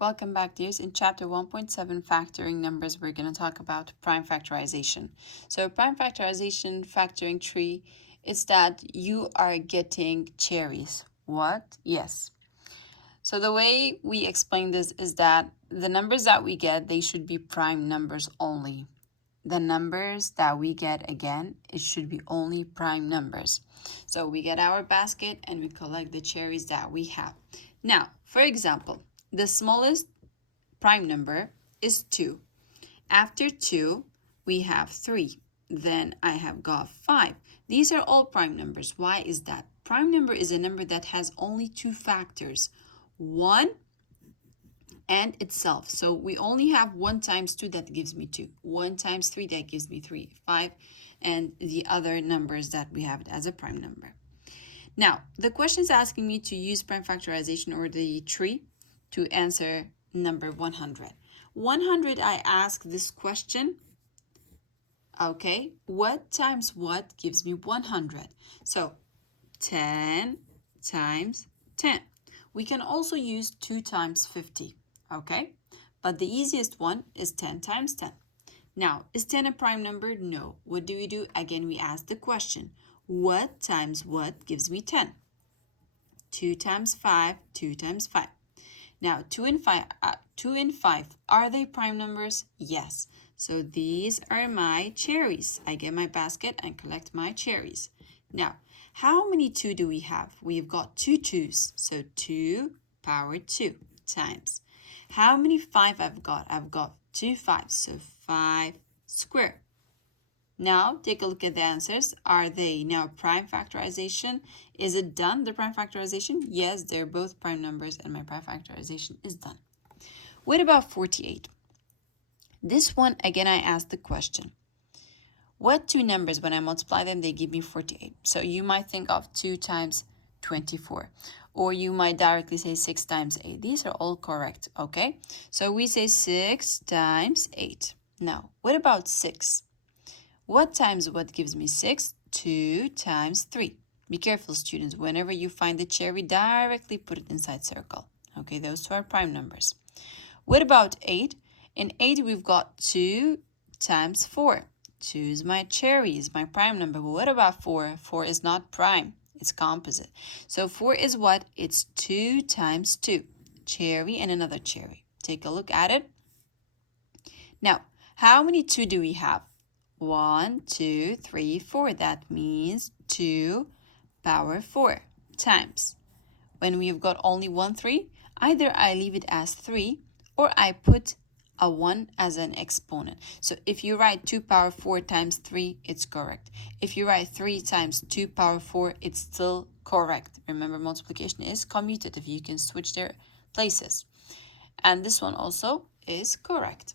Welcome back, dears. In chapter 1.7, factoring numbers, we're going to talk about prime factorization. So prime factorization factoring tree is that you are getting cherries. What? Yes. So the way we explain this is that the numbers that we get, they should be prime numbers only. The numbers that we get, again, it should be only prime numbers. So we get our basket and we collect the cherries that we have. Now, for example, the smallest prime number is 2. After 2, we have 3. Then I have got 5. These are all prime numbers. Why is that? Prime number is a number that has only 2 factors, 1 and itself. So we only have 1 times 2 that gives me 2. 1 times 3 that gives me 3, 5, and the other numbers that we have as a prime number. Now, the question is asking me to use prime factorization or the tree to answer number 100. 100, I ask this question, okay, what times what gives me 100? So 10 times 10. We can also use 2 times 50, okay? But the easiest one is 10 times 10. Now, is 10 a prime number? No. What do we do? Again, we ask the question, what times what gives me 10? 2 times 5, 2 times 5. Now, 2 and 5, are they prime numbers? Yes. So these are my cherries. I get my basket and collect my cherries. Now, how many 2 do we have? We've got 2 2's. So 2 power 2 times. How many 5 I've got? I've got 2 5's. So 5 squared. Now, take a look at the answers. Are they now prime factorization? Is it done, the prime factorization? Yes, they're both prime numbers and my prime factorization is done. What about 48? This one, again, I asked the question. What 2 numbers, when I multiply them, they give me 48? So you might think of 2 times 24. Or you might directly say 6 times 8. These are all correct, okay? So we say 6 times 8. Now, what about 6? What times what gives me 6? 2 times 3. Be careful, students. Whenever you find the cherry, directly put it inside circle. Okay, those 2 are prime numbers. What about 8? In 8, we've got 2 times 4. 2 is my cherry, is my prime number. But what about 4? 4 is not prime. It's composite. So 4 is what? It's 2 times 2. Cherry and another cherry. Take a look at it. Now, how many 2 do we have? 1, 2, 3, 4. That means 2 power 4 times. When we've got only 1 3, either I leave it as 3 or I put a 1 as an exponent. So if you write 2 power 4 times 3, it's correct. If you write 3 times 2 power 4, it's still correct. Remember, multiplication is commutative. You can switch their places. And this one also is correct.